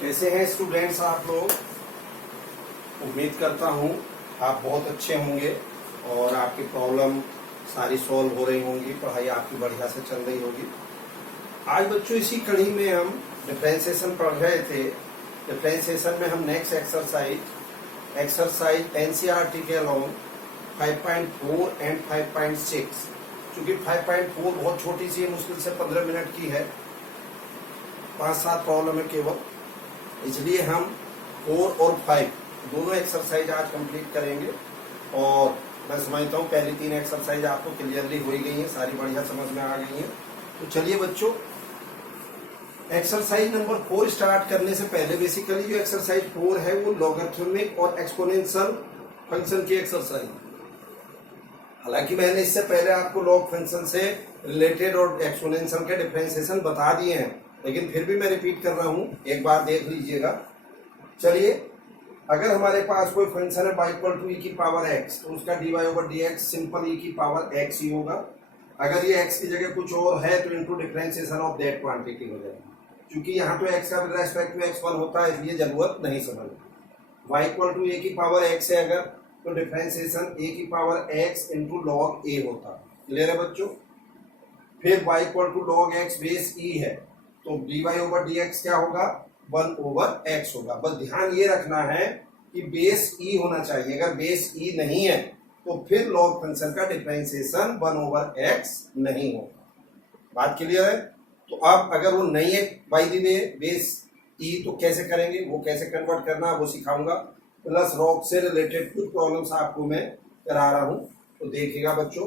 कैसे हैं स्टूडेंट्स आप लोग। उम्मीद करता हूँ आप बहुत अच्छे होंगे और आपकी प्रॉब्लम सारी सॉल्व हो रही होंगी, पढ़ाई आपकी बढ़िया से चल रही होगी। आज बच्चों इसी कड़ी में हम डिफरेंशिएशन पढ़ रहे थे। डिफरेंशिएशन में हम नेक्स्ट एक्सरसाइज एनसीईआरटी के अलोंग 5.4 एंड 5.6, चूंकि 5.4 बहुत छोटी सी है, मुश्किल से 15 मिनट की है, 5-7 प्रॉब्लम है केवल, इसलिए हम 4 और 5 दोनों एक्सरसाइज आज कंप्लीट करेंगे। और मैं समझता हूँ पहली 3 एक्सरसाइज आपको क्लियरली हो ही गई हैं, सारी बढ़िया समझ में आ गई हैं। तो चलिए बच्चों, एक्सरसाइज नंबर 4 स्टार्ट करने से पहले बेसिकली जो एक्सरसाइज 4 है वो लॉगरिथमिक और एक्सपोनेंशियल फंक्शन की एक्सरसाइज। हालांकि मैंने इससे पहले आपको लॉग फंक्शन से रिलेटेड और एक्सपोनेंशियल के डिफरेंशिएशन बता दिए हैं, लेकिन फिर भी मैं रिपीट कर रहा हूं, एक बार देख लीजिएगा। चलिए, अगर हमारे पास कोई फंक्शन है y इक्वल टू e की पावर x, तो उसका dy/dx सिंपल e की पावर x ही होगा। अगर ये x की जगह कुछ और है तो into differentiation of that quantity हो जाएगा। क्योंकि यहाँ तो x का रेस्पेक्ट टू x1 होता है, इसलिए जरूरत नहीं समझ। y इक्वल टू a की पावर x है अगर, तो डिफरेंशिएशन a की power x into log a होता है। क्लियर है बच्चों। फिर y equal to log x base e है, तो dy/dx क्या होगा, 1/x होगा। बस ध्यान ये रखना है कि बेस e होना चाहिए। अगर बेस e नहीं है तो फिर लॉग फंक्शन का डिफरेंशिएशन 1/x नहीं होगा। बात क्लियर है। तो अब अगर वो नहीं है by the way base e, तो कैसे करेंगे, वो कैसे कन्वर्ट करना वो सिखाऊंगा। प्लस लॉग से रिलेटेड कुछ प्रॉब्लम्स आपको मैं करा रहा हूं, तो देखिएगा बच्चों।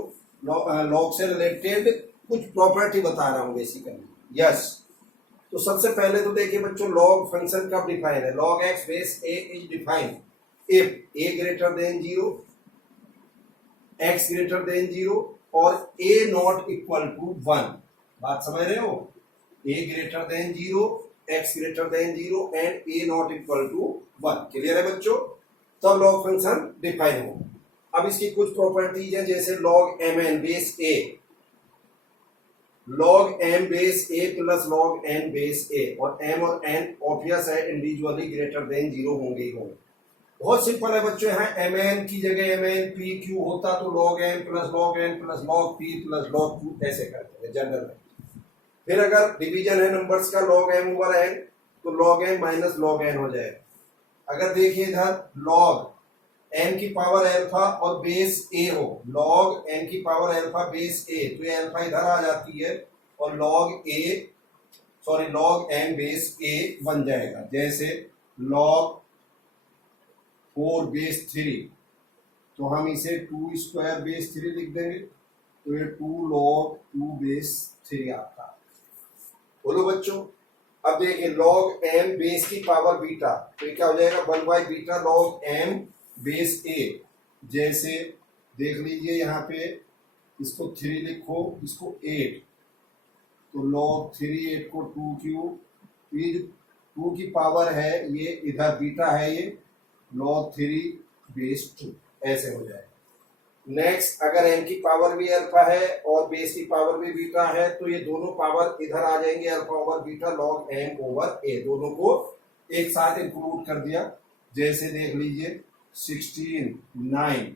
लॉग से रिलेटेड कुछ प्रॉपर्टी बता रहा हूं बेसिकली। यस, तो सबसे पहले तो देखिए बच्चों, लॉग फंक्शन कब डिफाइन है। Log x base A is defined if A greater than 0, x greater than 0 और ए नॉट इक्वल टू 1। बात समझ रहे हो, a greater than 0, x greater than 0 and a not equal to 1। Clear है बच्चों, तब लॉग फंक्शन डिफाइन हो। अब इसकी कुछ प्रॉपर्टीज है, जैसे लॉग एम एन बेस ए, लॉग एम बेस ए प्लस लॉग एन बेस ए, और एम और एन ऑब्वियस है इंडिविजुअली ग्रेटर देन 0 होंगे ही होंगे। बहुत सिंपल है बच्चों, यहाँ एम एन की जगह एम एन पी क्यू होता तो log M plus log N plus log P plus log Q ऐसे करते हैं जनरल में। फिर अगर डिवीजन है नंबर्स का लॉग एम ओवर एन, तो log M minus log N हो जाएगा। अगर देखिए इधर लॉग एन की पावर अल्फा और बेस ए हो, लॉग एन की पावर अल्फा बेस ए, तो ये अल्फा इधर आ जाती है और लॉग एन बेस ए बन जाएगा। जैसे लॉग 4 बेस 3, तो हम इसे 2 स्क्वायर बेस 3 लिख देंगे, तो ये 2 लॉग 2 बेस 3 आता है। बोलो बच्चों। अब देखिए लॉग एम बेस की पावर बीटा, तो ये क्या हो जाएगा, 1/बीटा लॉग एम बेस ए। जैसे देख लीजिए यहाँ पे, इसको 3 लिखो, इसको 8, तो log 3 8 को 2 क्यूब, फिर 2 की पावर है ये, इधर बीटा है ये, log 3 बेस 2 ऐसे हो जाएगा। नेक्स्ट, अगर m की पावर भी अल्फा है और बेस की पावर भी बीटा है, तो ये दोनों पावर इधर आ जाएंगे, alpha over beta log m over a, दोनों को एक साथ इंक्लूड कर दिया। जैसे देख लीजिए 16 9,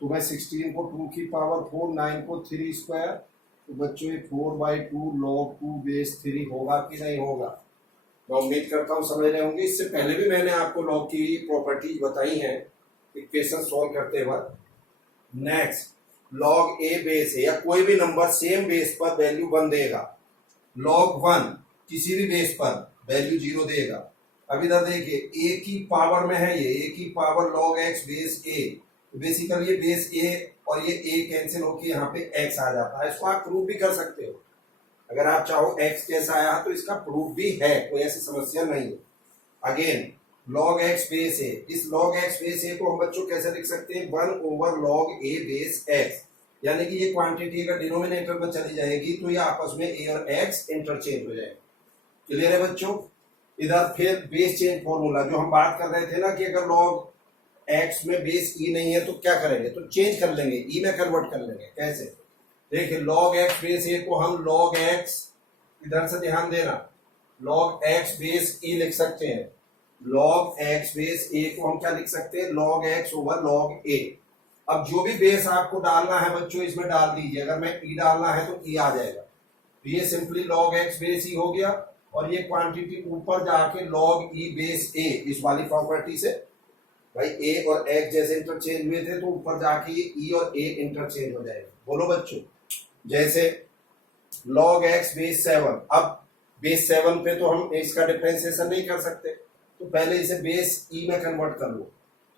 तो मैं 16 को 2 की पावर 4, 9 को 3 स्क्वायर, तो बच्चों ये 4/2 log 2 बेस 3 होगा कि नहीं होगा। मैं उम्मीद करता हूँ समझ रहे होंगे। इससे पहले भी मैंने आपको लॉग की प्रॉपर्टीज बताई हैं इक्वेशन सॉल्व करते वक्त। नेक्स्ट, लॉग ए बेस है या कोई भी नंबर सेम बेस पर वैल्यू 1 देगा, लॉग 1 किसी भी बेस पर वैल्यू 0 देगा। अब इधर देखिए a की पावर में है ये, a की power log x base a, basically ये बेस a और ये a कैंसिल होकर यहाँ पे x आ जाता है। इसको आप प्रूव भी कर सकते हो, अगर आप चाहो x कैसा आया तो इसका प्रूफ भी है, कोई ऐसी समस्या नहीं है। Again log x base a, इस log x बेस a को हम बच्चों कैसे लिख सकते हैं, 1/log a बेस x, यानी कि ये क्वांटिटी अगर डिनोमिनेटर में चली जाएगी तो ये आपस में a और x इंटरचेंज हो जाएगा। क्लियर है बच्चों। इधर फिर बेस चेंज फॉर्मूला जो हम बात कर रहे थे ना, कि अगर log x में बेस e नहीं है तो क्या करेंगे, तो चेंज कर लेंगे, e में कन्वर्ट कर लेंगे। कैसे, देखिए log x बेस a को हम log x, इधर से ध्यान देना, log x बेस e लिख सकते हैं। log x बेस a को हम क्या लिख सकते हैं, log x over log a। अब जो भी बेस आपको डालना है बच्चों इसमें डाल दीजिए, अगर मैं e डालना है तो e आ जाएगा, तो ये simply log x base e हो गया, और ये क्वांटिटी ऊपर जाके log e बेस a, इस वाली प्रॉपर्टी से भाई a और x जैसे इंटरचेंज हुए थे तो ऊपर जाके ये e और a इंटरचेंज हो जाएगा। बोलो बच्चों, जैसे log x बेस 7, अब बेस 7 पे तो हम इसका डिफरेंशिएशन नहीं कर सकते, तो पहले इसे बेस e में कन्वर्ट कर लो,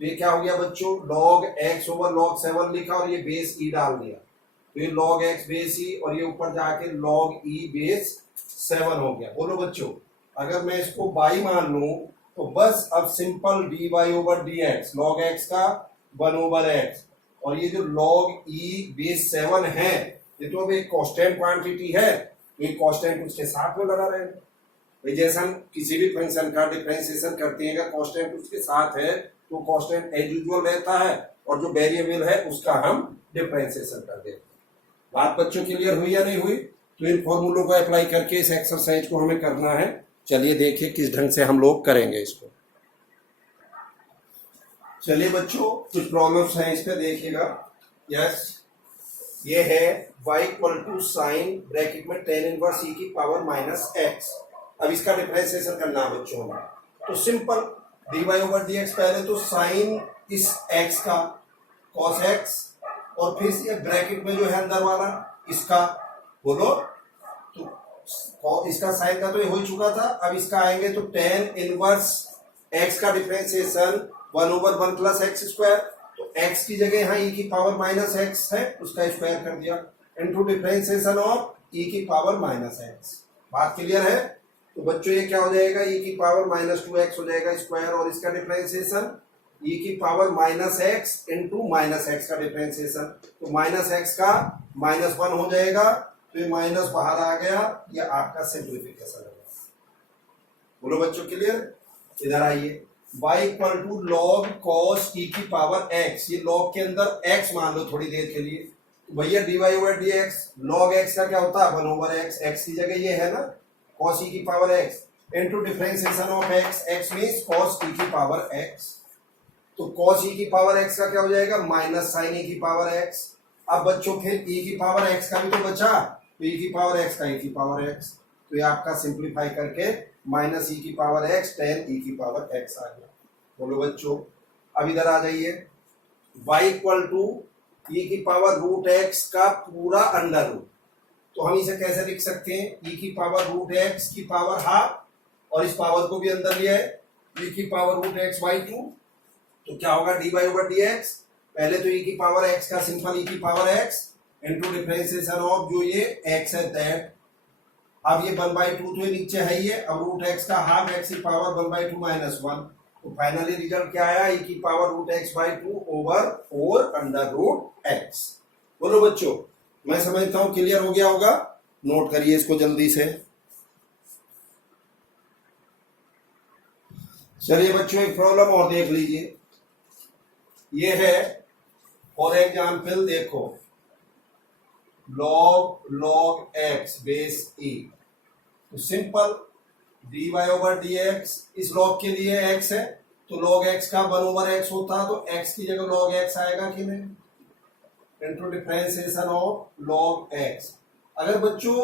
तो ये क्या हो गया बच्चों, log x ओवर log 7 लिखा और ये बेस e डाल दिया, तो ये log x बेस e और ये ऊपर जाके log e बेस 7 हो गया। बोलो बच्चों, अगर मैं इसको y मान लूं तो बस अब simple dy over dx, log x का 1 ओवर x, और ये जो log e बेस 7 है ये तो अब एक कांस्टेंट क्वांटिटी है, तो ये कांस्टेंट उसके साथ में लगा रहेगा। भाई जैसे हम किसी भी फंक्शन का डिफरेंशिएशन करते हैं, अगर कांस्टेंट उसके साथ है तो कांस्टेंट एज यूजुअल रहता है, और जो वेरिएबल है उसका हम डिफरेंशिएशन कर देते हैं। बात बच्चों क्लियर हुई या नहीं हुई? तो इन फॉर्मूलों को अप्लाई करके इस एक्सरसाइज को हमें करना है। चलिए देखिए किस ढंग से हम लोग करेंगे इसको। चलिए बच्चों, कुछ प्रॉब्लम्स हैं इस पे देखिएगा। यस, ये है y equal to sine bracket में tan इनवर्स e की पावर माइनस x। अब इसका डिफरेंशिएशन करना है बच्चों में, तो सिंपल dy ओवर dx, पहले तो साइन इस x का cos x, और फिर ये ब्रैकेट में जो है अंदर वाला इसका, बोलो, तो इसका साइन का तो ये हो ही चुका था, अब इसका आएंगे तो tan इनवर्स x का differentiation 1 over 1 plus x square, तो x की जगह यहाँ e की पावर माइनस x है उसका स्क्वायर कर दिया, इनटू डिफरेंशिएशन ऑफ e की पावर माइनस x। बात क्लियर है? तो बच्चों ये क्या हो जाएगा, e की पावर माइनस 2x हो जाएगा स्क्वायर, और इसका डिफरेंशिएशन e की power minus x into minus x का डिफरेंशिएशन, तो माइनस एक्स का माइनस 1 हो जाएगा, तो ये माइनस बाहर आ गया, ये आपका सिंप्लीफिकेशन है। बोलो बच्चों क्लियर? इधर आइए, y equal to log cos e की पावर x, ये लॉग के अंदर x मान लो थोड़ी देर के लिए, तो भैया dy over dx, log x का क्या होता है 1 ओवर x, x की जगह ये है ना cos e की power x, into differentiation of x, x means cos e की पावर x, तो cos e की पावर x का क्या हो जाएगा माइनस sin e की पावर x। अब बच्चों फिर e की पावर x का भी तो बचा, तो e की पावर x का e की पावर x, तो ये आपका सिंप्लीफाई करके माइनस e की पावर x tan e की पावर x आ गया। बोलो बच्चों, अब इधर आ जाइए, y इक्वल टू e की पावर रूट x का पूरा अंडर रूट, तो हम इसे कैसे लिख सकते हैं, e की पावर रूट x की पावर हाफ, और इस पावर को भी अंदर लिया है, e की पावर रूट x बाई 2, तो क्या होगा dy ओवर dx, पहले तो e की पावर x का सिंपल e की power x into differentiation of जो ये x है दैट, अब ये 1/2 तो ये नीचे है ये, अब रूट x का हाफ x की पावर 1/2 माइनस 1, तो फाइनली रिजल्ट क्या आया, e की power root x by 2 over 4 under root x। बोलो बच्चों, मैं समझता हूं क्लियर हो गया होगा, नोट करिए इसको जल्दी से। चलिए बच्चों, एक प्रॉब्लम और देख लीजिए, ये है फॉर एग्जाम्पल, देखो log x बेस e, तो सिंपल dy ओवर dx, इस log के लिए x है तो log x का 1 ओवर x होता, तो x की जगह log x आएगा कि नहीं, into differentiation of log x। अगर बच्चों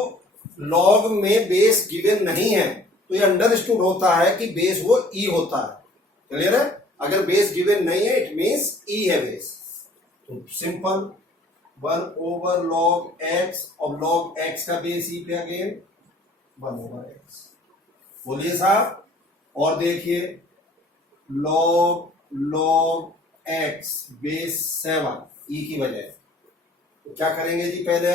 log में बेस गिवन नहीं है तो ये अंडरस्टूड होता है कि बेस वो e होता है, क्लियर है? अगर बेस गिवन नहीं है इट मींस e है बेस, तो सिंपल 1 ओवर log x, और log x का बेस e पे अगेन 1 ओवर x। बोलिए साहब, और देखिए log x बेस 7 e की वजह, तो क्या करेंगे जी, पहले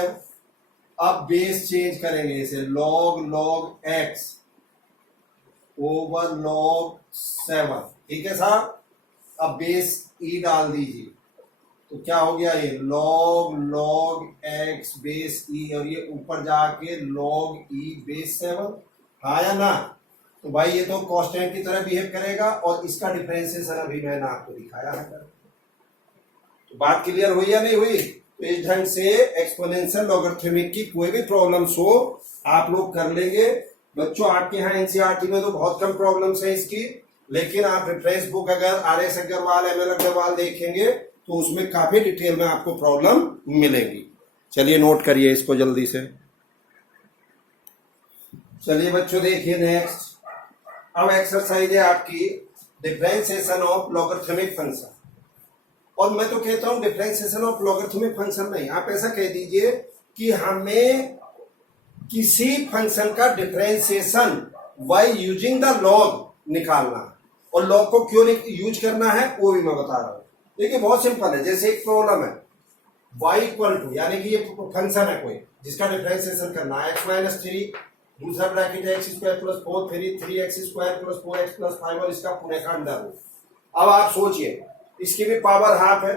अब बेस चेंज करेंगे इसे, log x ओवर log 7, ठीक है साहब। अब बेस e डाल दीजिए, तो क्या हो गया, ये log x बेस e, और ये ऊपर जाके log e बेस 7, हाँ या ना? तो भाई ये तो कांस्टेंट की तरह बिहेव करेगा, और इसका डिफरेंशिएशन अभी मैंने आपको दिखाया है। तो बात क्लियर हुई या नहीं हुई? तो इस ढंग से एक्सपोनेंशियल लॉगरिथमिक की कोई भी प्रॉब्लम्स हो आप लोग कर लेंगे, बच्चों आपके यहाँ एनसीईआरटी में तो बहुत कम प्रॉब्लम्स है इसकी, लेकिन आप रेफरेंस बुक अगर आर.एस. अग्रवाल, एम.एल. अग्रवाल देखेंगे तो उसमें काफी डिटेल में आपको प्रॉब्लम मिलेगी। चलिए नोट करिए इसको जल्दी से। चलिए बच्चों देखिए नेक्स्ट। अब एक्सरसाइज है आपकी डिफरेंशिएशन ऑफ लॉगरिथमिक फंक्शन। और मैं तो कहता हूं डिफरेंशिएशन ऑफ लॉगरिथमिक फंक्शन नहीं, आप ऐसा कह दीजिए कि हमें किसी फंक्शन का differentiation by using the log निकालना है। और लॉग को क्यों यूज करना है वो भी मैं बता रहा हूं। देखिए बहुत सिंपल है। जैसे एक प्रॉब्लम है y इक्वल टू, यानी कि ये फंक्शन है कोई जिसका डिफरेंशिएशन करना है x माइनस 3, दूसरा ब्रैकेट है एक्स स्क्वायर प्लस 4, फिर 3x square plus 4x plus 5 और इसका पूरे का अंडर रूट। अब आप सोचिए इसकी भी पावर हाफ है।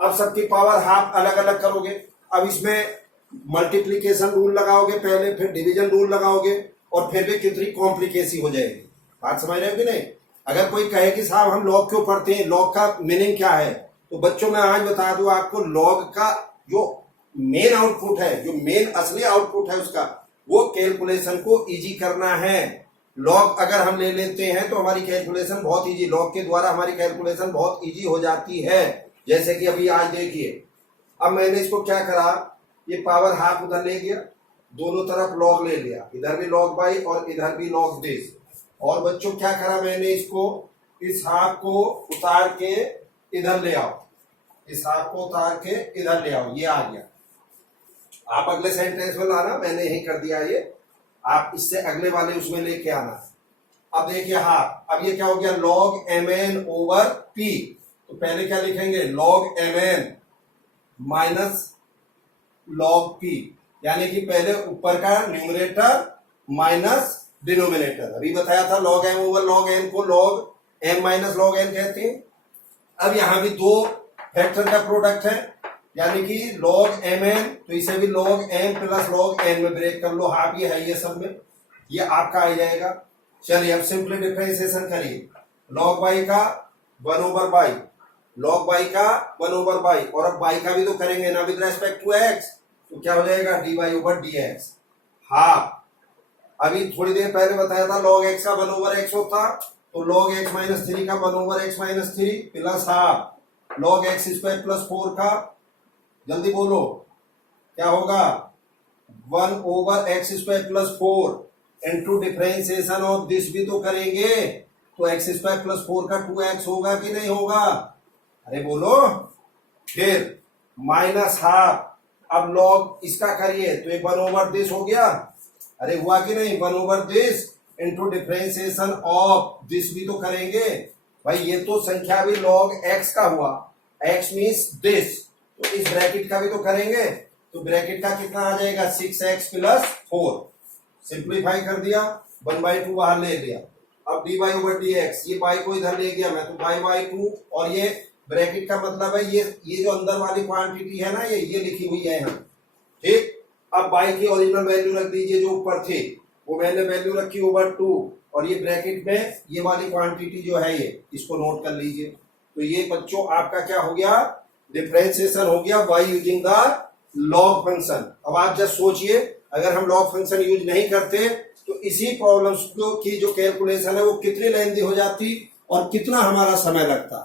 अब सबकी पावर हाफ अलग अलग करोगे। अब इसमें मल्टीप्लीकेशन रूल लगाओगे पहले, फिर डिवीजन रूल लगाओगे और फिर भी कितनी कॉम्प्लिकेसी हो जाएगी। बात समझ रहे हो कि नहीं? अगर कोई कहे कि साहब हम लॉग क्यों पढ़ते हैं, लॉग का मीनिंग क्या है, तो बच्चों मैं आज बता दूं आपको। लॉग का जो मेन आउटपुट है, जो मेन असली आउटपुट है उसका, वो कैलकुलेशन को इजी करना है। लॉग अगर हम ले लेते हैं तो हमारी कैलकुलेशन बहुत इजी, लॉग के द्वारा हमारी कैलकुलेशन बहुत इजी हो जाती है। जैसे कि अभी आज देखिए, अब मैंने इसको क्या करा, ये पावर हाफ उधर ले गया, दोनों तरफ लॉग ले लिया, इधर भी लॉग बाई और इधर भी लॉग दिस। और बच्चों क्या करा मैंने, इसको इस हाफ को उतार के इधर ले आओ, इस हाफ को उतार के इधर ले आओ, ये आ गया। आप अगले सेंटेंस में लाना, मैंने यही कर दिया ये, आप इससे अगले वाले उसमें लेके आना। अब देखिए हाफ, अब ये क्या हो गया, लॉग mn ओवर p। तो पहले क्या लिखेंगे, log mn minus log p, यानी कि पहले ऊपर का न्यूमरेटर माइनस डिनोमिनेटर। अभी बताया था log m over log n को log m minus log n कहते हैं। अब यहां भी दो फैक्टर का प्रोडक्ट है, यानी कि लॉग mn, तो इसे भी log m plus log n में ब्रेक कर लो, हाफ ये है ये सब में, ये आपका आ जाएगा। चलिए अब सिंपली डिफरेंशिएशन करिए। लॉग बाई का 1 ओवर बाई, लॉग बाई का 1 ओवर बाई, और अब बाई का भी तो करेंगे ना विद रेस्पेक्ट टू x, तो क्या हो जाएगा dy ओवर dx हाफ। अभी थोड़ी देर पहले बताया था लॉग x का 1 ओवर x होता, तो लॉग x माइनस 3 का 1 over x minus 3 plus half log x square plus 4 का, जल्दी बोलो क्या होगा, 1 over x square plus 4 into differentiation of this भी तो करेंगे, तो एक्स स्क्वायर प्लस 4 का 2x होगा कि नहीं होगा, अरे बोलो। फिर माइनस हाफ, अब लॉग इसका करिए तो ये 1 ओवर दिस हो गया, अरे हुआ कि नहीं, 1 over this into differentiation of this भी तो करेंगे भाई। ये तो संख्या भी लॉग x का हुआ, x मीन्स दिस, तो इस ब्रैकेट का भी तो करेंगे, तो ब्रैकेट का कितना आ जाएगा 6x प्लस 4, सिंप्लीफाई कर दिया, 1/2 बाहर ले लिया। अब dy ओवर dx, ये y को इधर ले गया मैं, तो y/2, और ये ब्रैकेट का मतलब है ये जो अंदर वाली क्वांटिटी है ना, ये लिखी हुई है यहाँ, ठीक। अब y की ओरिजिनल वैल्यू रख दीजिए जो ऊपर थी, वो मैंने वैल्यू रखी ओवर 2, और ये ब्रैकेट में ये वाली क्वांटिटी जो है ये, इसको नोट कर लीजिए। तो ये बच्चों आपका क्या हो गया, डिफरेंशिएशन हो गया by using the log function. अब आप जस्ट सोचिए अगर हम लॉग फंक्शन यूज नहीं करते तो इसी प्रॉब्लम्स की जो कैलकुलेशन है वो कितनी लेंथी हो जाती और कितना हमारा समय लगता।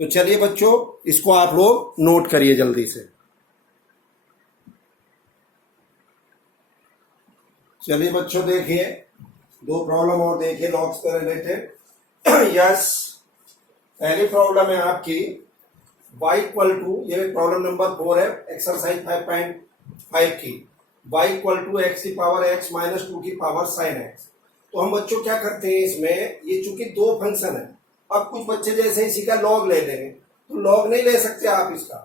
तो चलिए बच्चों इसको आप लोग नोट करिए जल्दी से। चलिए बच्चों देखिए दो प्रॉब्लम और देखिए लॉग्स से रिलेटेड। यस, पहली प्रॉब्लम है आपकी y इक्वल टू, ये प्रॉब्लम नंबर 4 है एक्सरसाइज 5.5 की, y इक्वल टू एक्स की पावर x माइनस 2 की पावर साइन x। तो हम बच्चों क्या करते हैं इसमें, ये चूंकि दो फंक्शन है, अब कुछ बच्चे जैसे इसी का लॉग ले लेंगे, तो लॉग नहीं ले सकते आप इसका,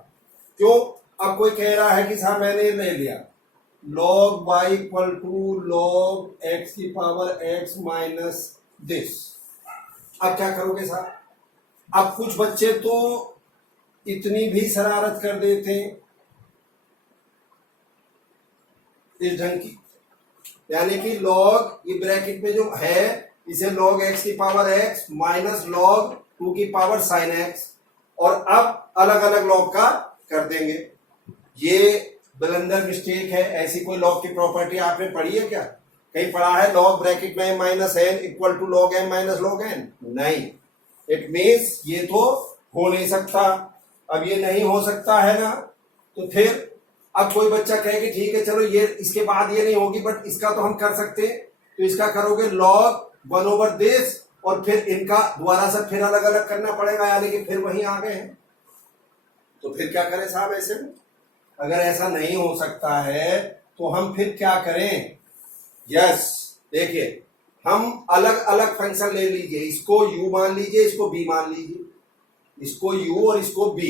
क्यों, अब कोई कह रहा है कि साहब मैंने ले लिया log y equal to log x की पावर x माइनस दिस, अब क्या करोगे साहब। अब कुछ बच्चे तो इतनी भी शरारत कर देते हैं इस ढंग की, यानी कि लॉग ये ब्रैकेट में जो है इसे लॉग x की पावर x माइनस लॉग 2 की पावर साइन x, और अब अलग अलग लॉग का कर देंगे। ये ब्लंडर मिस्टेक है, ऐसी कोई लॉग की प्रॉपर्टी आपने पढ़ी है क्या, कहीं पढ़ा है लॉग ब्रैकेट में minus N equal to log M minus log N? नहीं। इट मीन्स ये तो हो नहीं सकता। अब ये नहीं हो सकता है ना, तो फिर अब कोई बच्चा कहे कि ठीक है चलो ये इसके बाद ये नहीं होगी, बट इसका तो हम कर सकते हैं। तो इसका करोगे लॉग 1/दिस और फिर इनका दोबारा से फिर अलग अलग करना पड़ेगा, यानी कि फिर वहीं आ गए हैं। तो फिर क्या करें साहब ऐसे में? अगर ऐसा नहीं हो सकता है तो हम फिर क्या करें? यस, देखिए हम अलग अलग फंक्शन ले लीजिए, इसको u मान लीजिए, इसको b मान लीजिए, इसको u और इसको b,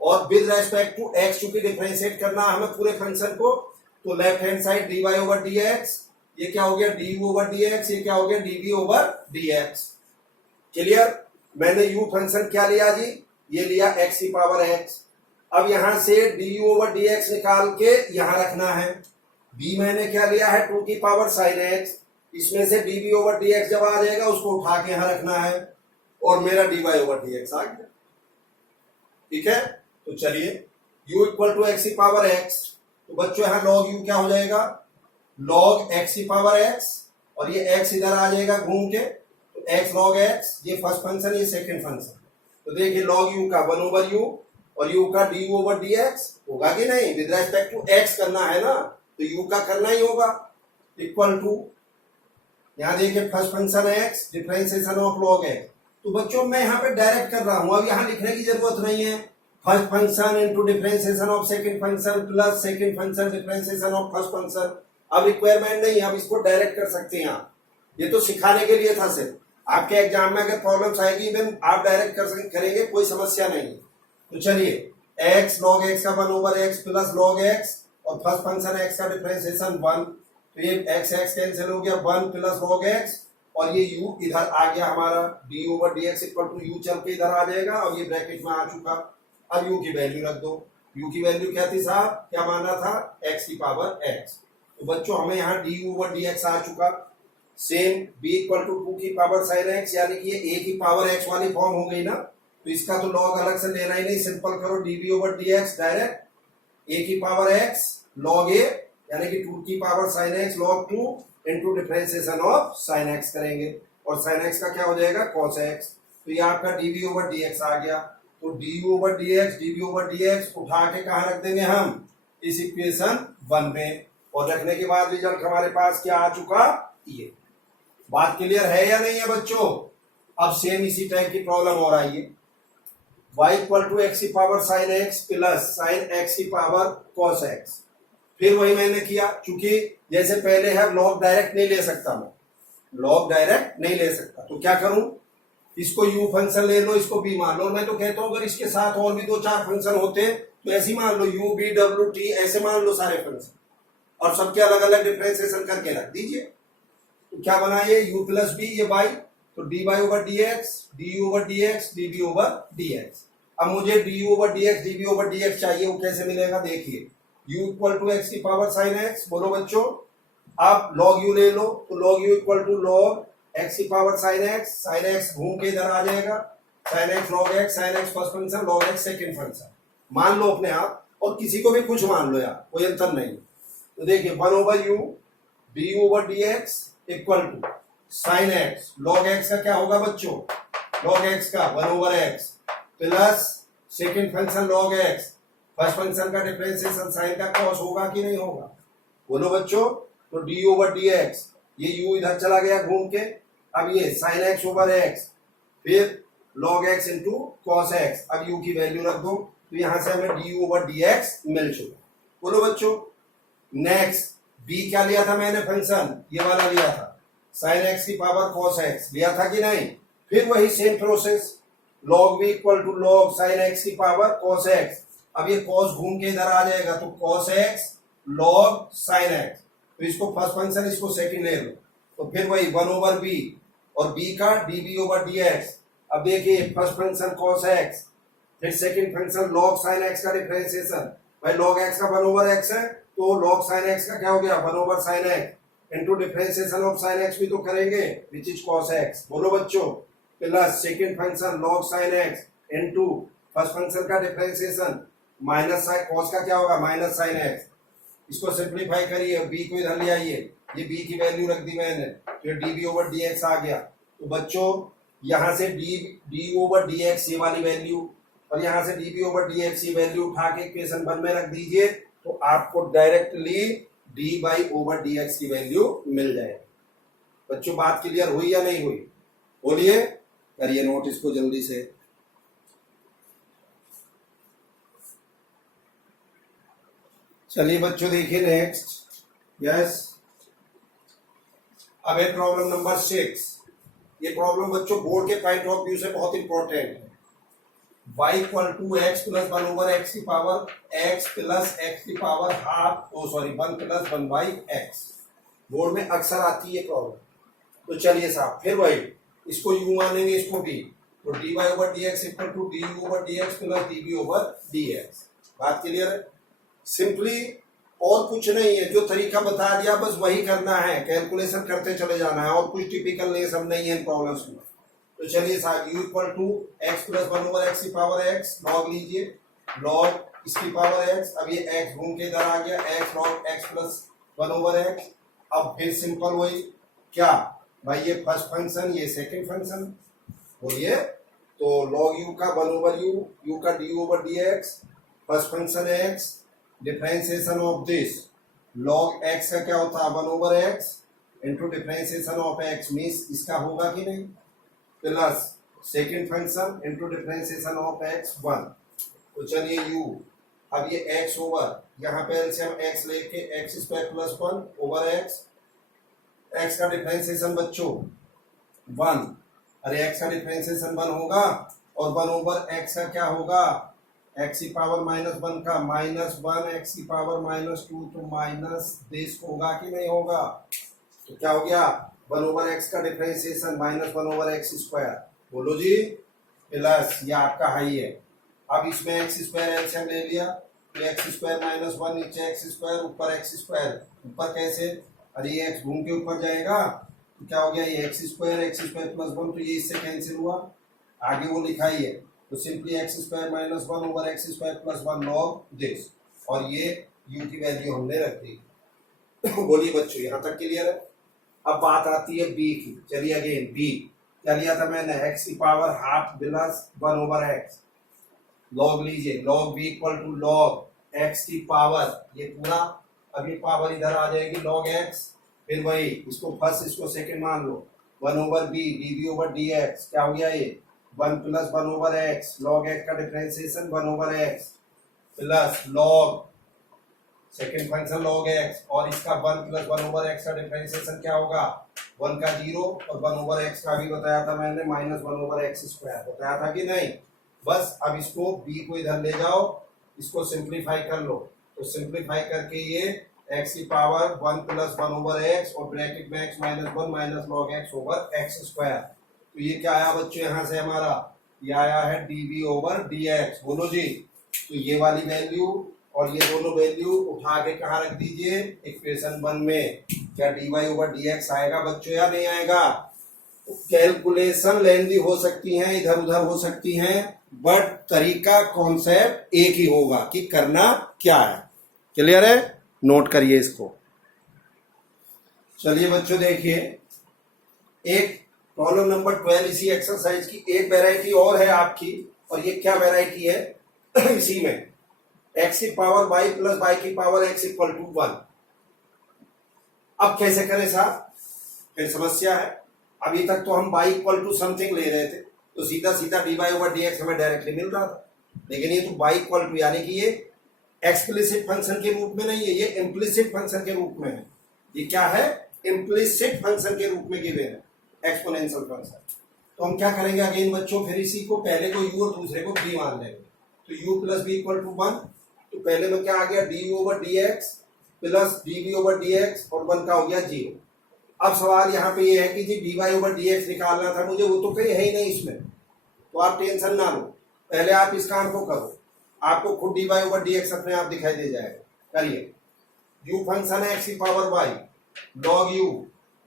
और विद रेस्पेक्ट टू x चूंकि डिफरेंशिएट करना है हमें पूरे फंक्शन को, तो लेफ्ट हैंड साइड dy/dx, ये क्या हो गया du/dx, ये क्या हो गया dv/dx। क्लियर? मैंने u फंक्शन क्या लिया जी? ये लिया x की पावर x। अब यहां से du/dx निकाल के यहां रखना है। b मैंने क्या लिया है 2 की पावर sin x, इसमें से dv/dx जब आ जाएगा उसको उठा के यहां रखना है, और मेरा dy/dx आ गया। ठीक है, तो चलिए u इक्वल टू x की पावर x, तो बच्चों यहां log u क्या हो जाएगा? log x की पावर x, और ये x इधर आ जाएगा घूम के, तो x log x, ये फर्स्ट फंक्शन ये सेकंड फंक्शन। तो देखिए log u का 1/u और u का du/dx होगा कि नहीं? विद रेस्पेक्ट टू x करना है ना, तो u का करना ही होगा। इक्वल टू, यहां देखिए फर्स्ट फंक्शन है x, differentiation of log x। तो बच्चों मैं यहाँ पे डायरेक्ट कर रहा हूं, अब यहाँ लिखने की जरूरत नहीं है। First function into differentiation of second function plus second function differentiation of first function. अब रिक्वायरमेंट नहीं है, अब इसको डायरेक्ट कर सकते हैं आप। ये तो सिखाने के लिए था सिर्फ। आपके एग्जाम में अगर प्रॉब्लम्स आएगी इवन आप डायरेक्ट करेंगे, कोई समस्या नहीं है। तो चलिए x log x का 1/x प्लस log x, और फर्स्ट फंक्शन x का डिफरेंशिएशन 1, तो ये x x कैंसिल हो गया, 1 प्लस log x, और ये u इधर आ गया हमारा du/dx इक्वल टू u चल के इधर आ जाएगा, और ये ब्रैकेट में आ चुका। अब u की वैल्यू रख दो। u की वैल्यू क्या थी साहब? क्या माना था? x की पावर x। तो बच्चों हमें यहाँ du/dx आ चुका। सेम b इक्वल टू 2 की पावर sin x, यानी कि ये a की पावर x वाली फॉर्म हो गई ना, तो इसका तो लॉग अलग से लेना ही नहीं, सिंपल करो dv/dx डायरेक्ट a की पावर x log a, यानी कि 2 की power sin x log 2 into differentiation of sin x करेंगे, और sin x का क्या हो जाएगा? cos x। तो ये आपका dv/dx आ गया। तो dv/dx उठा के कहां रख देंगे हम? इस इक्वेशन 1 में, और रखने के बाद रिजल्ट हमारे पास क्या आ चुका? ये। बात क्लियर है या नहीं है बच्चों? अब सेम इसी टाइप की प्रॉब्लम और आई है। y इक्वल टू x की power sin x plus sin x की पावर cos x। फिर वही मैंने किया, चूंकि जैसे पहले है log डायरेक्ट नहीं ले सकता, मैं log डायरेक्ट नहीं ले सकता, तो क्या करूं? इसको u फंक्शन ले लो, इसको b मान लो। मैं तो कहता हूं अगर इसके साथ और भी 2-4 फंक्शन होते तो ऐसे मान लो, u b w t ऐसे मान लो सारे फंक्शन, और सबके अलग अलग डिफरेंशिएशन करके रख दीजिए। तो क्या बना ये u प्लस b, ये y, तो dy/dx du/dx dv/dx। अब मुझे du/dx dv/dx चाहिए, वो कैसे मिलेगा? देखिए u इक्वल टू x की पावर sin x, बोलो बच्चों। आप log u ले लो, तो log u equal to log x की पावर sin x घूम के इधर आ जाएगा, sin x log x, sin x first function, log x second function. मान लो अपने आप, और किसी को भी कुछ मान लो यार, कोई अंतर नहीं। तो देखिए 1/u du/dx equal to sin x log x का क्या होगा बच्चों? log x का 1/x plus second function log x, first function का डिफरेंशिएशन sin का cos होगा कि नहीं होगा? बोलो बच्चों। तो du/dx, ये u इधर चला गया घूम के, अब ये sin x/x, फिर log x into cos x। अब u की वैल्यू रख दो, तो यहां से हमें du/dx मिल चुका। बोलो बच्चों। नेक्स्ट b क्या लिया था मैंने फंक्शन? ये वाला लिया था, sin x की पावर cos x लिया था कि नहीं? फिर वही same process, log v equal to log sin x की पावर cos x। अब ये cos घूम के इधर आ जाएगा, तो cos x log sin x, तो इसको फर्स्ट फंक्शन, इसको सेकंड ले लो, तो फिर वही 1/b, और b का dv/dx। अब देखिए फर्स्ट फंक्शन cos x, फिर second function log sin x का डिफरेंशिएशन, भाई log x का 1/x है, तो log sin x का क्या हो गया? 1/sin x into differentiation of sin x भी तो करेंगे, विच इज cos x। बोलो बच्चों। Plus second function log sin x into first function का डिफरेंशिएशन माइनस sin cos का क्या होगा? Minus sin x। इसको सिंप्लीफाई करिए, b को इधर ले आइए, ये b की वैल्यू रख दी मैंने, तो ये dv ओवर dx आ गया। तो बच्चों यहाँ से d ओवर dx ये वाली वैल्यू और यहाँ से dv ओवर dx ये वैल्यू उठा के इक्वेशन 1 में रख दीजिए, तो आपको डायरेक्टली dy ओवर dx की वैल्यू मिल जाएगी। बच्चों बात क्लियर हुई या नहीं हुई? बोलिए, करिए नोट इसको जल्दी से। चलिए बच्चों देखिए नेक्स्ट। यस, अब है प्रॉब्लम नंबर 6। ये प्रॉब्लम बच्चों बोर्ड के पॉइंट ऑफ व्यू से बहुत इंपॉर्टेंट है। y equal to x plus 1 over x की पावर x प्लस एक्स की power half, 1 plus 1 by x. Board में अक्सर आती है प्रॉब्लम। तो चलिए साहब फिर वही, इसको u मानेंगे, इसको भी, तो dy over dx equal to du over dx plus dv over dx। बात क्लियर है? सिंपली और कुछ नहीं है, जो तरीका बता दिया बस वही करना है, कैलकुलेशन करते चले जाना है, और कुछ टिपिकल नहीं सब नहीं है इन प्रॉब्लम्स में। तो चलिए साहब u equal to x plus 1 over x की पावर x, लॉग लीजिए, लॉग इसकी पावर x। अब ये x घूम के इधर आ गया, x log x plus 1 over x। अब फिर सिंपल वही, क्या भाई, ये फर्स्ट फंक्शन ये सेकंड फंक्शन, बोलिए, तो लॉग u का 1 ओवर u का d over dx, first function है x, differentiation of this log x का क्या होता है 1 over x into differentiation of x, means इसका होगा कि नहीं, plus second function into differentiation of x 1। तो चलिए u, अब ये x ओवर, यहाँ पे से हम x लेके x square plus 1 over x का डिफरेंशिएशन बच्चों 1, अरे x का डिफरेंशिएशन 1 होगा और 1 ओवर x का क्या होगा, x की पावर -1 का -1 x की पावर -2, तो माइनस दिस होगा कि नहीं होगा? तो क्या हो गया, 1 ओवर x का डिफरेंशिएशन -1 ओवर x स्क्वायर, बोलो जी, प्लस ये आपका हाई है। अब इसमें एक्स स्क्वायर एलसीएम ले लिया, तो एक्स स्क्वायर -1 नीचे एक्स स्क्वायर ऊपर एक्स स्क्वायर, ऊपर कैसे, अरे ये एक्स घूम के ऊपर जाएगा, तो क्या हो गया, ये एक्स स्क्वायर प्लस 1, तो ये इससे कैंसिल हुआ, आगे वो लिखा ही है, तो simply x square -1 over x square plus 1 log this, और ये u की वैल्यू हमने रख दी। बोलिए बच्चों यहाँ तक क्लियर है? अब बात आती है b की। चलिए अगेन b क्या लिया था मैंने, x की power half plus 1 over x, log लीजिए, log b equal to log x की पावर, ये पूरा, अब ये पावर इधर आ जाएगी लॉग x, फिर वही इसको फर्स्ट इसको सेकंड मान लो, 1 over b dv over dx, क्या हो गया ये 1 plus 1 over x, log x का differentiation 1 over x plus log second function log x, और इसका 1 प्लस 1 ओवर x का डिफरेंशिएशन क्या होगा, 1 का 0 और 1 ओवर x का भी बताया था मैंने -1 ओवर x स्क्वायर, बताया था कि नहीं? बस अब इसको b को इधर ले जाओ, इसको सिंप्लीफाई कर लो, तो सिंप्लीफाई करके ये x की पावर 1 प्लस 1 ओवर x और ब्रैकेट में x -1 minus log x over x square, तो ये क्या आया बच्चों यहाँ से हमारा, ये आया है dv ओवर dx, बोलो जी। तो ये वाली वैल्यू और ये दोनों वैल्यू उठा के कहाँ रख दीजिए, इक्वेशन 1 में। क्या dy ओवर dx आएगा बच्चों या नहीं आएगा? कैलकुलेशन लेंदी हो सकती हैं, इधर उधर हो सकती हैं, बट तरीका कॉन्सेप्ट एक ही होगा कि करना क्या है। क्लियर है? नोट करिए इसको। चलिए बच्चों देखिए, एक प्रॉब्लम नंबर 12 इसी एक्सरसाइज की एक वैरायटी और है आपकी, और ये क्या वैरायटी है इसी में x की पावर y प्लस y की पावर x इक्वल टू 1। अब कैसे करें साहब, फिर समस्या है। अभी तक तो हम y इक्वल टू समथिंग ले रहे थे, तो सीधा सीधा dy ओवर dx हमें डायरेक्टली मिल रहा था, लेकिन ये तो y इक्वल टू, यानी कि ये एक्सप्लिसिट फंक्शन के रूप में नहीं है, ये इम्प्लिसिट फंक्शन के रूप में है। ये क्या है, इम्प्लिसिट फंक्शन के रूप में गिवन है, एक्सपोनेंशियल फंक्शन। तो हम क्या करेंगे अगेन बच्चों, फिर इसी को पहले को u और दूसरे को b मान लेंगे, तो u plus b equal to 1, तो पहले में क्या आ गया d over dx plus dv over dx और 1 का हो गया 0। अब सवाल यहाँ पे ये है कि जी dy ओवर dx निकालना था मुझे, वो तो कहीं है ही नहीं इसमें, तो आप टेंशन ना लो, पहले आप इस काम को करो, आपको खुद dy ओवर dx अपने आप दिखाई दे जाएगा। करिए, u फंक्शन है x की पावर y, log u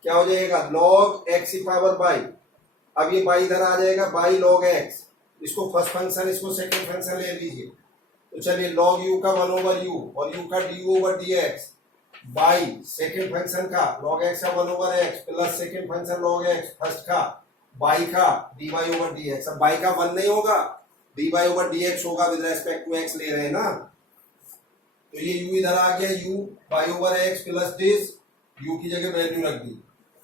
क्या हो जाएगा, log x की पावर y। अब ये y इधर आ जाएगा, y log x, इसको फर्स्ट फंक्शन इसको सेकंड फंक्शन ले लीजिए। तो चलिए log u का 1 ओवर u और u का d over dx, by second function का लॉग एक्स का 1/x plus second function log x first का बाई का dy ओवर dx। अब बाई का 1 नहीं होगा, dy ओवर dx होगा, विद रेस्पेक्ट टू x ले रहे हैं ना, तो ये u इधर आ गया, u by over x plus this, u की जगह वैल्यू रख दी,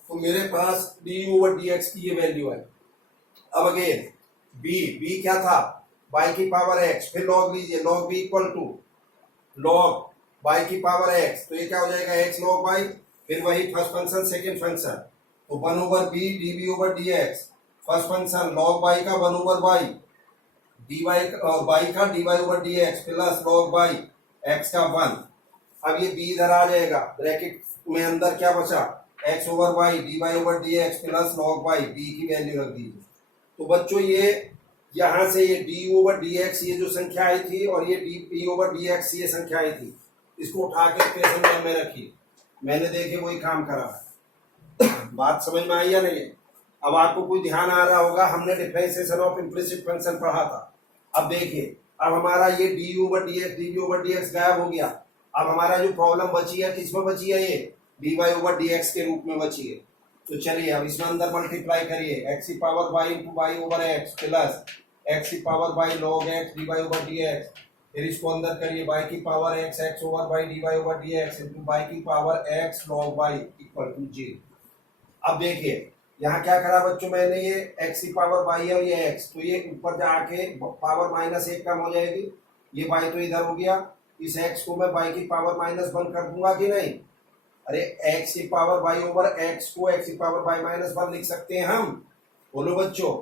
तो मेरे पास du ओवर dx की ये वैल्यू है। अब अगेन b क्या था, बाई की पावर x, फिर log लीजिए, log b equal to log by की पावर x, तो ये क्या हो जाएगा x log बाई, फिर वही फर्स्ट फंक्शन सेकेंड फंक्शन, तो 1 over b db over dx, first function log by का 1 ओवर बाई dy बाई का dy over dx plus log by x का 1। अब ये b इधर आ जाएगा, ब्रैकेट में अंदर क्या बचा, x over by dy over dx plus log by, b की वैल्यू रख दीजिए। तो बच्चों ये यहाँ से ये d ओवर dx ये जो संख्या आई थी और ये d ओवर dx ये संख्या आई थी, इसको उठा के इक्वेशन में रखी, मैंने देखे वही काम करा। बात समझ में आई या नहीं? अब आपको कोई ध्यान आ रहा होगा, हमने डिफरेंशिएशन ऑफ इम्प्लिसिट फंक्शन पढ़ा था। अब देखिए, अब हमारा ये डी ओवर डी एक्स गायब हो गया। अब हमारा जो प्रॉब्लम बची है किसमें बची है, ये D Y over D X के रूप में बची है। तो चलिए अब इसमें अंदर मल्टीप्लाई करिए, एक्स की power y into y over x plus x की power y log x d Y over D x, फिर इसको अंदर करिए, y की power x x over y dy over dx into y की power x log y equal to g। अब देखिए यहाँ क्या करा बच्चों, मैंने ये x की पावर y है और ये x, तो ये ऊपर जाके पावर -1 कम हो जाएगी, ये y तो इधर हो गया, इस x को मैं y की पावर -1 कर दूंगा कि नहीं, अरे x की पावर y ओवर x को x की पावर y -1 लिख सकते हैं हम, बोलो बच्चों।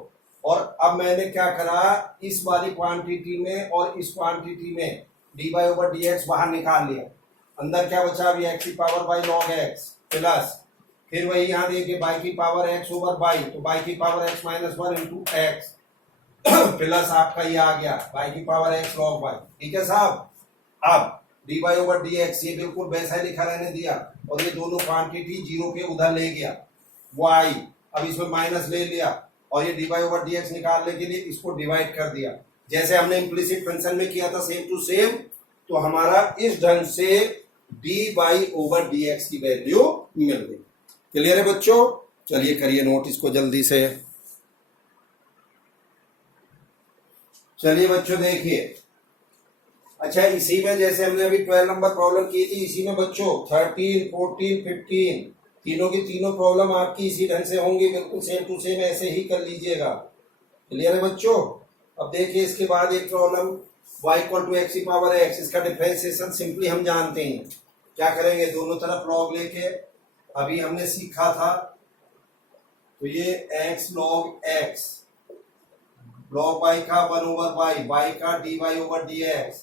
और अब मैंने क्या करा, इस वाली क्वांटिटी में और इस क्वांटिटी में dy ओवर dx बाहर निकाल लिया, अंदर क्या बचा अभी x की power by log x plus, फिर वही यहाँ देखिए y की पावर x ओवर बाई, तो y की power x -1 into x plus आपका ये आ गया y की पावर x log y। ठीक है साहब, अब dy ओवर dx ये बिल्कुल वैसा ही लिखा रहने दिया और ये दोनों क्वांटिटी जीरो के उधर ले गया y, अब इसमें माइनस ले लिया और ये dy ओवर dx निकालने के लिए इसको डिवाइड कर दिया, जैसे हमने इम्प्लिसिट फंक्शन में किया था सेम टू सेम। तो हमारा इस ढंग से dy ओवर dx की वैल्यू मिल गई। क्लियर है बच्चों? चलिए करिए नोट इसको जल्दी से। चलिए बच्चों देखिए, अच्छा इसी में जैसे हमने अभी 12 नंबर प्रॉब्लम की थी, इसी में बच्चों 13, 14, 15 तीनों की तीनों प्रॉब्लम आपकी इसी ढंग से होंगी, बिल्कुल सेम टू सेम ऐसे ही कर लीजिएगा। क्लियर है बच्चों? अब देखिए इसके बाद एक problem y equal to X की पावर x, इसका डिफरेंशिएशन सिंपली हम जानते हैं, क्या करेंगे दोनों तरफ log लेके, अभी हमने सीखा था, तो ये x log x log y का 1 ओवर y का dy over dx,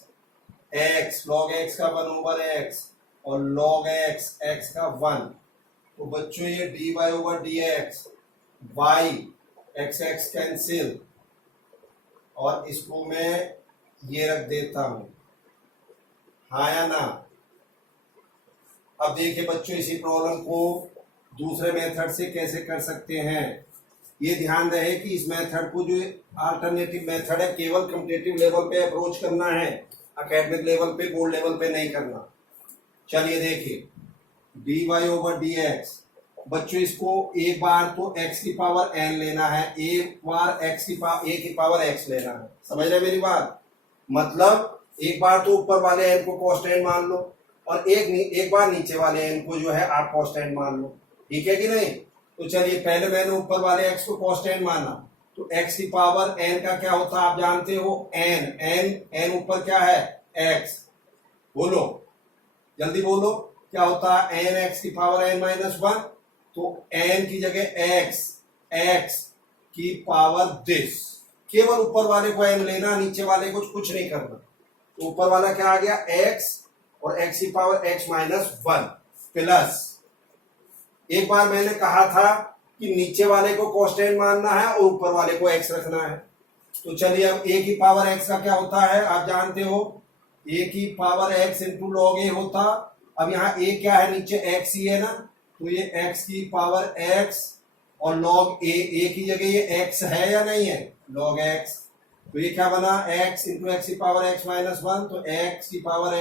x log x का 1 ओवर x और log x x का 1, तो बच्चों ये dy over dx y x x cancel और इसको मैं ये रख देता हूं, हाँ या ना। अब देखिए बच्चों इसी प्रॉब्लम को दूसरे मेथड से कैसे कर सकते हैं, ये ध्यान रहे कि इस मेथड को जो अल्टरनेटिव मेथड है केवल कॉम्पिटिटिव लेवल पे अप्रोच करना है, एकेडमिक लेवल पे बोर्ड लेवल पे नहीं करना। चलिए देखिए dy ओवर dx, बच्चों इसको एक बार तो x की पावर n लेना है, एक बार a की पावर x लेना है, समझ रहे मेरी बात, मतलब एक बार तो ऊपर वाले n को कांस्टेंट मान लो और एक बार नीचे वाले n को जो है आप कांस्टेंट मान लो, ठीक है कि नहीं। तो चलिए पहले मैंने ऊपर वाले x को कांस्टेंट माना, तो x की पावर n का क्या होता है आप जानते हो, n ऊपर क्या है x, बोलो जल्दी बोलो क्या होता है, n x की पावर n -1, तो n की जगह x की पावर दिस, केवल ऊपर वाले को n लेना, नीचे वाले को कुछ नहीं करना, तो ऊपर वाला क्या आ गया x और x की पावर x -1 प्लस, एक बार मैंने कहा था कि नीचे वाले को कांस्टेंट मानना है और ऊपर वाले को x रखना है, तो चलिए अब a की पावर x का क्या होता है आप जानते हो, a की power x into log a होता, अब यहाँ a क्या है नीचे x ही है ना, तो ये x की पावर x और log a की जगह ये x है या नहीं है, log x, तो ये क्या बना x इंटू एक्स की पावर x -1, तो x की पावर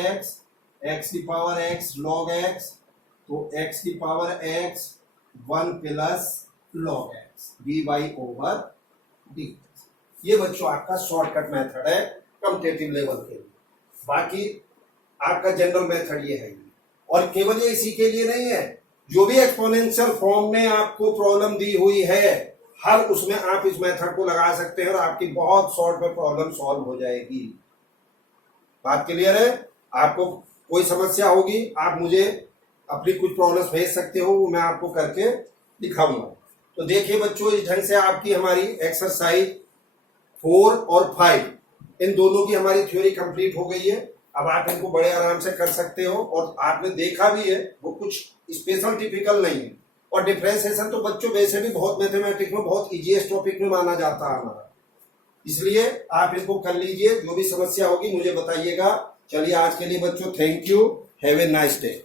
x की पावर x log x तो x की power x 1 plus log x dy/dt। ये बच्चों आपका शॉर्टकट मेथड है कम्पिटिटिव लेवल के लिए। बाकी आपका जनरल मेथड ये है, और केवल ये इसी के लिए नहीं है, जो भी एक्सपोनेंशियल फॉर्म में आपको प्रॉब्लम दी हुई है हर उसमें आप इस मेथड को लगा सकते हैं और आपकी बहुत शॉर्ट में प्रॉब्लम सॉल्व हो जाएगी। बात क्लियर है? आपको कोई समस्या होगी आप मुझे अपनी कुछ प्रॉब्लम्स भेज सकते हो, वो मैं आपको करके दिखाऊंगा। तो देखिए बच्चों, इस ढंग से आपकी हमारी एक्सरसाइज 4 और 5 इन दोनों की हमारी थ्योरी कंप्लीट हो गई है। अब आप इनको बड़े आराम से कर सकते हो, और आपने देखा भी है वो कुछ स्पेशल टिपिकल नहीं है। और डिफरेंशिएशन तो बच्चों वैसे भी बहुत मैथमेटिक्स में बहुत इजीएस्ट टॉपिक में माना जाता है हमारा, इसलिए आप इसको कर लीजिए। जो भी समस्या होगी मुझे बताइएगा। चलिए आज के लिए बच्चों thank you, have a nice day.